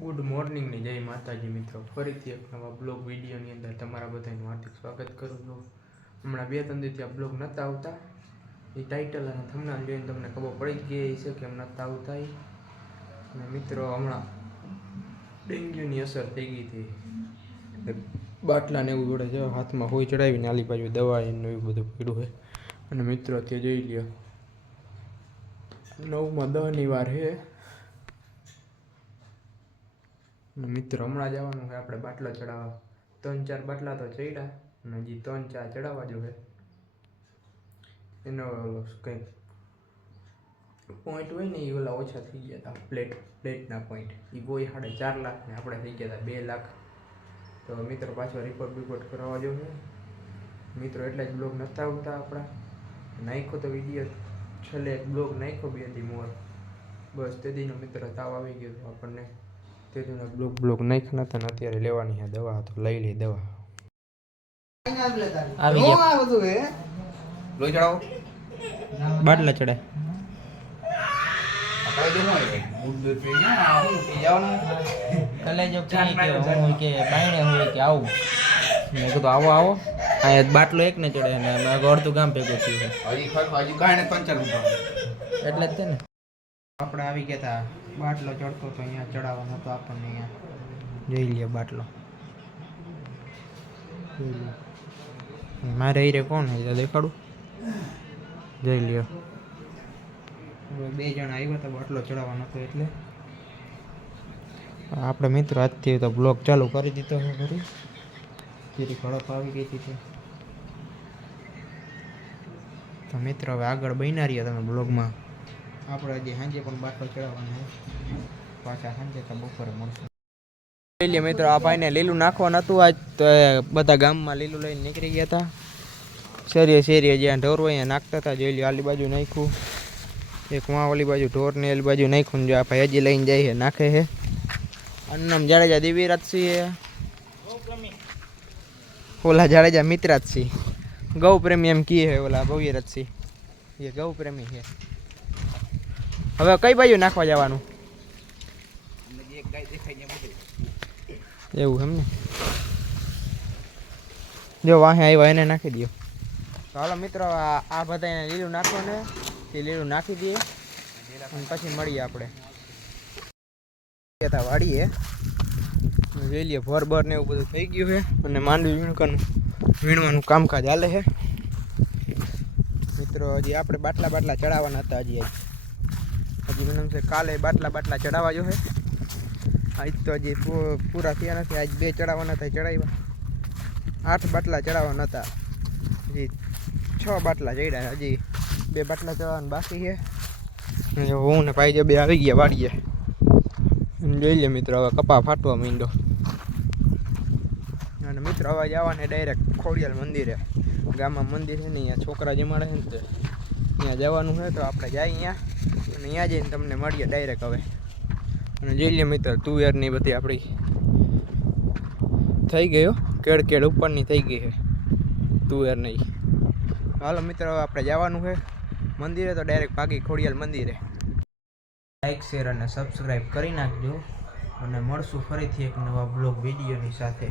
Good મોર્નિંગની જય માતાજી મિત્રો, ફરીથી એક નવા બ્લોગ વિડીયોની અંદર તમારા બધાનું હાર્દિક સ્વાગત કરું છું. હમણાં 2-3 દિવસથી આ બ્લોગ નહોતા આવતા. એ ટાઇટલ અને થંબનેલ જોઈને તમને ખબર પડી જ ગઈ છે કે એમ નહોતા આવતા. અને મિત્રો હમણાં ડેન્ગ્યુની અસર થઈ ગઈ હતી. બાટલાને એવું જોડે છે, હાથમાં હોઈ ચડાવીને આલી બાજુ દવા એનું એવું બધું પીડું છે. અને મિત્રો તે જોઈ લ્યો 9માં 10ની વાર છે. મિત્રો હમણાં જવાનું છે આપણે બાટલો ચડાવવા. 3-4 બાટલા તો ચડ્યા અને હજી 3-4 ચડાવવા જોઈએ. એનો કંઈક પોઈન્ટ હોય ને એ ઓલા ઓછા થઈ ગયા હતા. પ્લેટના પોઈન્ટ એ કોઈ 4.5 લાખ ને આપણે થઈ ગયા હતા 2 લાખ. તો મિત્રો પાછો રિપોર્ટ કરાવવા જોઈએ. મિત્રો એટલે જ બ્લોગ નહોતા આવતા આપણા. નાખ્યો તો વિડીયો છેલ્લે એક બ્લોગ નાખ્યો 2 દી મોર. બસ તે દીનો મિત્ર તાવ આવી ગયો હતો આપણને. તે દીનો બ્લોગ નાખ્યા નતા ને અત્યારે લેવાની છે દવા, તો લઈ લે દવા. આવી ગયા લોહી ચડાવો, બાટલા ચડે મેં કીધું આવો અહીંયા બાટલો એક ને ચડે ને અડધું ગામ ભેગું થયું એટલે જ છે ને. આપણે આવી ગયા હતા, બાટલો ચડતો તો અહીંયા ચડાવવાનો હતો આપણને. અહીંયા જોઈ લે બાટલો, મારે એ કોણ છે દેખાડું, જોઈ લ્યો. 2 જણા આવ્યા હતા બાટલો ચડાવવાનો હતો એટલે આપણે મિત્રો આજથી તો બ્લોગ ચાલુ કરી દીધો છે. ફરી જેથી કડપ આવી ગઈ હતી તો મિત્રો હવે આગળ બન્યા રહ્યા તમે બ્લોગમાં. આપણે હજી સાંજે પણ બાટલો ચડાવવાનો છે, પાછા સાંજે તો બપોરે મળશે. જોઈ લે મિત્રો, આ ભાઈને લીલું નાખવાનું હતું આજ તો બધા ગામમાં લીલું લઈને નીકળી ગયા હતા. શેરીએ જ્યાં ઢોર હોય અહીંયા નાખતા હતા. જોઈ લે આલી બાજુ નાખ્યું, એક માં ઓલી બાજુ ઢોરને એલી બાજુ નાખ્યું ને જો આ ભાઈ હજી લઈને જાય છે, નાખે છે. અન્નમ જાડેજા દિવ્યરાજસિંહ, ઓલા જાડેજા મિત્રાજસિંહ, ગૌ પ્રેમી એમ કહે છે ઓલા ભવ્યરાજસિંહ, એ ગૌ પ્રેમી છે. હવે કઈ બાજુ નાખવા જવાનું એવું એમ ને? જો વાહે આવ્યા એને નાખી દો. ચાલો મિત્રો, આ બધા એને લીલું નાખવાને એ લીલું નાખી દઈએ અને પછી મળીએ આપણે. વાડીએ જોઈ લઈએ ભર ને એવું બધું થઈ ગયું છે અને માંડવી વીણવાનું કામકાજ હાલે છે. મિત્રો હજી આપણે બાટલા ચડાવવાના હતા. હજી મને છે કાલે બાટલા ચડાવવા જો છે. આજ તો હજી પૂરા થયા નથી. આજ 2 ચડાવવાના હતા, ચડાવ્યા. 8 બાટલા ચડાવવાના હતા, હજી 6 બાટલા ચડ્યા. હજી 2 બાટલા ચડાવવાના બાકી છે. હું ને ભાઈ 2 આવી ગયા વાડીએ. જોઈ લે મિત્રો, હવે કપા ફાટવા માંડ્યો. અને મિત્રો હવે જવાને ડાયરેક્ટ ખોડિયાલ મંદિરે. ગામમાં મંદિર છે ને, અહીંયા છોકરા જમાડે છે ને, તો ત્યાં જવાનું છે. તો આપણે જાય અહીંયા અને અહીંયા જઈને તમને મળીએ ડાયરેક્ટ હવે. અને જોઈ લે મિત્રો, તુવેરની બધી આપણી થઈ ગયો, કેળ ઉપરની થઈ ગઈ છે તુવેર નહીં. હાલો મિત્રો, હવે આપણે જવાનું છે મંદિરે. તો ડાયરેક્ટ ભાગી ખોડિયાલ મંદિરે. લાઈક, શેર અને સબસ્ક્રાઈબ કરી નાખજો અને મળશું ફરીથી એક નવા બ્લોગ વિડીયોની સાથે.